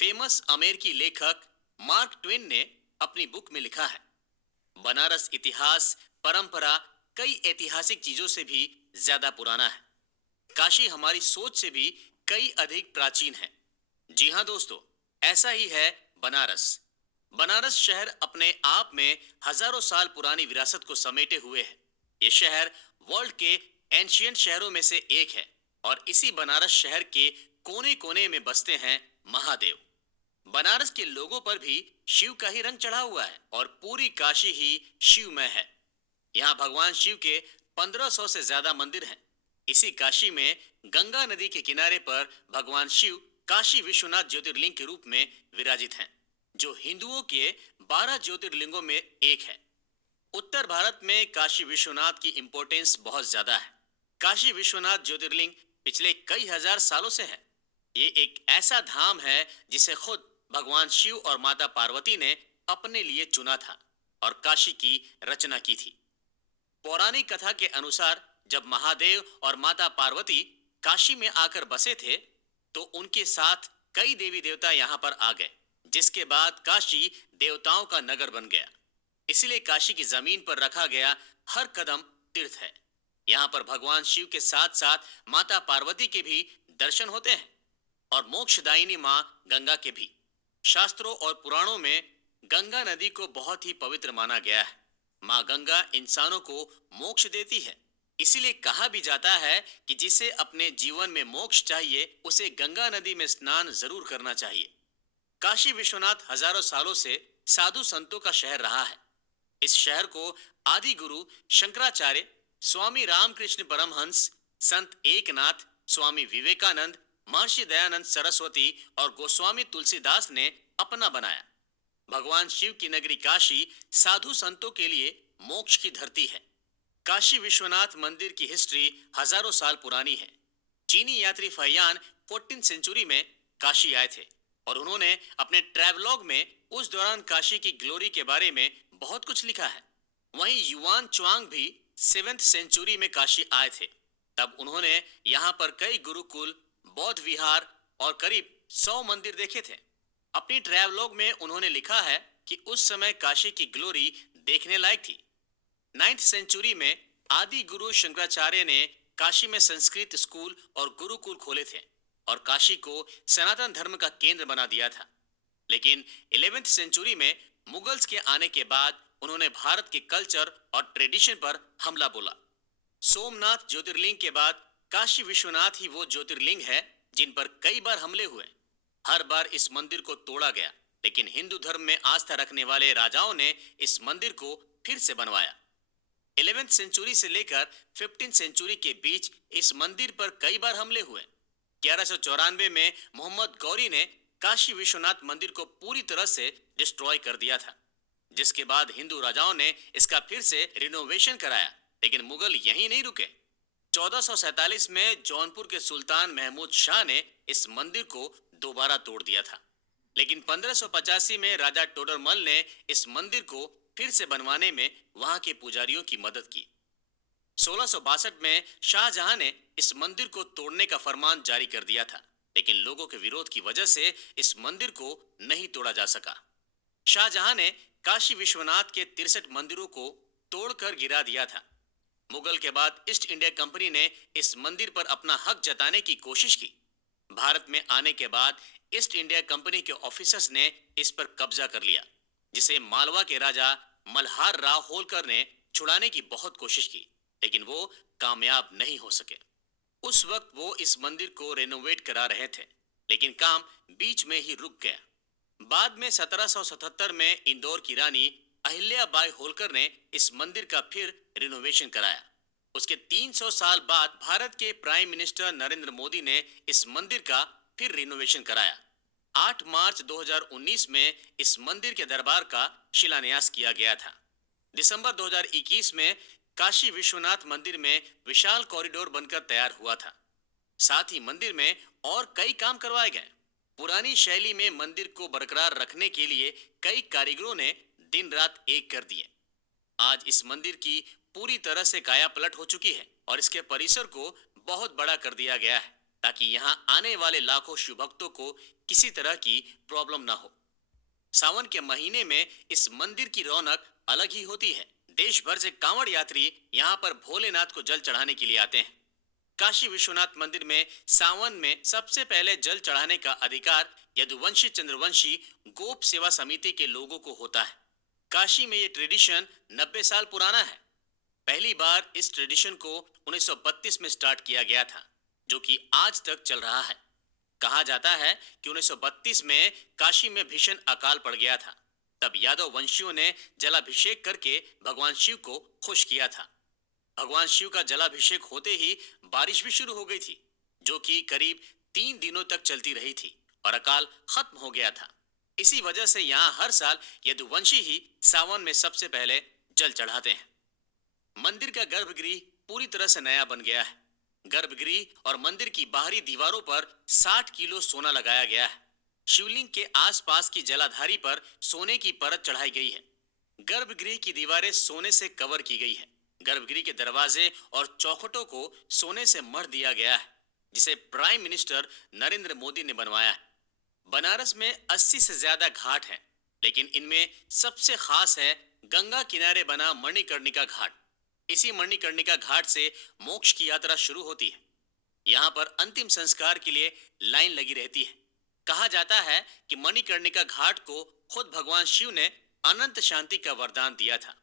Famous अमेरिकी लेखक mark Twain ने अपनी बुक में लिखा है, बनारस इतिहास, परंपरा, कई ऐतिहासिक चीजों से भी ज्यादा पुराना है। काशी हमारी सोच से भी कई अधिक प्राचीन है। जी हाँ दोस्तों, ऐसा ही है बनारस। बनारस शहर अपने आप में हजारों साल पुरानी विरासत को समेटे हुए है। ये शहर वर्ल्ड के एंशियंट शहरों में से एक है और इसी बनारस शहर के कोने कोने में बसते हैं महादेव। बनारस के लोगों पर भी शिव का ही रंग चढ़ा हुआ है और पूरी काशी ही शिवमय है। यहाँ भगवान शिव के 1500 से ज्यादा मंदिर हैं। इसी काशी में गंगा नदी के किनारे पर भगवान शिव काशी विश्वनाथ ज्योतिर्लिंग के रूप में विराजित हैं, जो हिंदुओं के 12 ज्योतिर्लिंगों में एक है। उत्तर भारत में काशी विश्वनाथ की इंपॉर्टेंस बहुत ज्यादा है। काशी विश्वनाथ ज्योतिर्लिंग पिछले कई हजार सालों से है। ये एक ऐसा धाम है जिसे खुद भगवान शिव और माता पार्वती ने अपने लिए चुना था और काशी की रचना की थी। पौराणिक कथा के अनुसार जब महादेव और माता पार्वती काशी में आकर बसे थे, तो उनके साथ कई देवी देवता यहाँ पर आ गए, जिसके बाद काशी देवताओं का नगर बन गया। इसलिए काशी की जमीन पर रखा गया हर कदम तीर्थ है। यहाँ पर भगवान शिव के साथ साथ माता पार्वती के भी दर्शन होते हैं और मोक्षदायिनी माँ गंगा के भी। शास्त्रों और पुराणों में गंगा नदी को बहुत ही पवित्र माना गया है। माँ गंगा इंसानों को मोक्ष देती है। इसीलिए कहा भी जाता है कि जिसे अपने जीवन में मोक्ष चाहिए, उसे गंगा नदी में स्नान जरूर करना चाहिए। काशी विश्वनाथ हजारों सालों से साधु संतों का शहर रहा है। इस शहर को आदि गुरु शंकराचार्य, स्वामी रामकृष्ण परमहंस, संत एकनाथ, स्वामी विवेकानंद, महर्षि दयानंद सरस्वती और गोस्वामी तुलसीदास ने अपना बनाया। भगवान शिव की नगरी काशी साधु संतों के लिए मोक्ष की धरती है। काशी विश्वनाथ मंदिर की हिस्ट्री हजारों साल पुरानी है। चीनी यात्री फहियान 14th सेंचुरी में काशी आए थे और उन्होंने अपने ट्रैवलॉग में उस दौरान काशी की ग्लोरी के बारे में बहुत कुछ लिखा है। वहीं युआन च्वांग भी 7th सेंचुरी में काशी आए थे। तब उन्होंने यहाँ पर कई गुरुकुल, बौद्ध विहार और करीब 100 मंदिर देखे थे। अपनी ट्रैवलॉग में उन्होंने लिखा है कि उस समय काशी की ग्लोरी देखने लायक थी। 9th सेंचुरी में आदि गुरु शंकराचार्य ने काशी में संस्कृत स्कूल और गुरुकुल खोले थे और काशी को सनातन धर्म का केंद्र बना दिया था। लेकिन 11th सेंचुरी में मुगल्स के आने के बाद उन्होंने भारत के कल्चर और ट्रेडिशन पर हमला बोला। सोमनाथ ज्योतिर्लिंग के बाद काशी विश्वनाथ ही वो ज्योतिर्लिंग है जिन पर कई बार हमले हुए। हर बार इस मंदिर को तोड़ा गया, लेकिन हिंदू धर्म में आस्था रखने वाले राजाओं ने इस मंदिर को फिर से बनवाया। 11th सेंचुरी से लेकर 15th सेंचुरी के बीच इस मंदिर पर कई बार हमले हुए। 1194 में मोहम्मद गौरी ने काशी विश्वनाथ मंदिर को पूरी तरह से डिस्ट्रॉय कर दिया था, जिसके बाद हिंदू राजाओं ने इसका फिर से रिनोवेशन कराया। लेकिन मुगल यहीं नहीं रुके। 1447 में जौनपुर के सुल्तान महमूद शाह ने इस मंदिर को दोबारा तोड़ दिया था। लेकिन 1585 में राजा टोडरमल ने इस मंदिर को फिर से बनवाने में वहां के पुजारियों की मदद की। 1662 में शाहजहां ने इस मंदिर को तोड़ने का फरमान जारी कर दिया था, लेकिन लोगों के विरोध की वजह से इस मंदिर को नहीं तोड़ा जा सका। शाहजहां ने काशी विश्वनाथ के 63 मंदिरों को तोड़कर गिरा दिया था। मुगल के बाद ईस्ट इंडिया कंपनी ने इस मंदिर पर अपना हक जताने की कोशिश की। भारत में आने के बाद ईस्ट इंडिया कंपनी के ऑफिसर्स ने इस पर कब्जा कर लिया, जिसे मालवा के राजा मल्हार राव होलकर ने छुड़ाने की बहुत कोशिश की, लेकिन वो कामयाब नहीं हो सके। उस वक्त वो इस मंदिर को रेनोवेट करा रहे थे, लेकिन काम बीच में ही रुक गया। बाद में 1777 में इंदौर की रानी अहिल्याबाई होलकर ने इस मंदिर का फिर रिनोवेशन कराया। उसके 300 साल बाद भारत के प्राइम मिनिस्टर नरेंद्र मोदी ने इस मंदिर का फिर रिनोवेशन कराया। 8 मार्च 2019 में इस मंदिर के दरबार का शिलान्यास किया गया था। दिसंबर 2021 में काशी विश्वनाथ मंदिर में विशाल कॉरिडोर बनकर तैयार हुआ था। साथ ही मंदिर में और कई काम करवाए गए। पुरानी शैली में मंदिर को बरकरार रखने के लिए कई कारीगरों ने दिन रात एक कर दिए। आज इस मंदिर की पूरी तरह से काया पलट हो चुकी है और इसके परिसर को बहुत बड़ा कर दिया गया है। ताकि यहाँ आने वाले लाखों शिव भक्तों को किसी तरह की प्रॉब्लम ना हो। सावन के महीने में इस मंदिर की रौनक अलग ही होती है। देश भर से कांवड़ यात्री यहाँ पर भोलेनाथ को जल चढ़ाने के लिए आते हैं। काशी विश्वनाथ मंदिर में सावन में सबसे पहले जल चढ़ाने का अधिकार यदुवंशी चंद्रवंशी गोप सेवा समिति के लोगों को होता है। काशी में ये ट्रेडिशन 90 साल पुराना है। पहली बार इस ट्रेडिशन को 1932 में स्टार्ट किया गया था, जो कि आज तक चल रहा है। कहा जाता है कि 1932 में काशी में भीषण अकाल पड़ गया था। तब यादव वंशियों ने जलाभिषेक करके भगवान शिव को खुश किया था। भगवान शिव का जलाभिषेक होते ही बारिश भी शुरू हो गई थी, जो कि करीब 3 दिनों तक चलती रही थी और अकाल खत्म हो गया था। इसी वजह से यहाँ हर साल यदुवंशी ही सावन में सबसे पहले जल चढ़ाते हैं। मंदिर का गर्भगृह पूरी तरह से नया बन गया है। गर्भगृह और मंदिर की बाहरी दीवारों पर 60 किलो सोना लगाया गया है। शिवलिंग के आसपास की जलाधारी पर सोने की परत चढ़ाई गई है। गर्भगृह की दीवारें सोने से कवर की गई है। गर्भगृह के दरवाजे और चौखटों को सोने से मढ़ दिया गया है, जिसे प्राइम मिनिस्टर नरेंद्र मोदी ने बनवाया है। बनारस में 80 से ज्यादा घाट हैं, लेकिन इनमें सबसे खास है गंगा किनारे बना मणिकर्णिका घाट। इसी मणिकर्णिका घाट से मोक्ष की यात्रा शुरू होती है। यहाँ पर अंतिम संस्कार के लिए लाइन लगी रहती है। कहा जाता है कि मणिकर्णिका घाट को खुद भगवान शिव ने अनंत शांति का वरदान दिया था।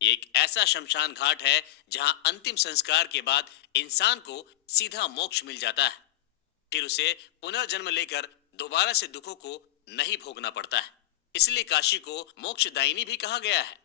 ये एक ऐसा शमशान घाट है जहां अंतिम संस्कार के बाद इंसान को सीधा मोक्ष मिल जाता है। फिर उसे पुनर्जन्म लेकर दोबारा से दुखों को नहीं भोगना पड़ता है। इसलिए काशी को मोक्षदायिनी भी कहा गया है।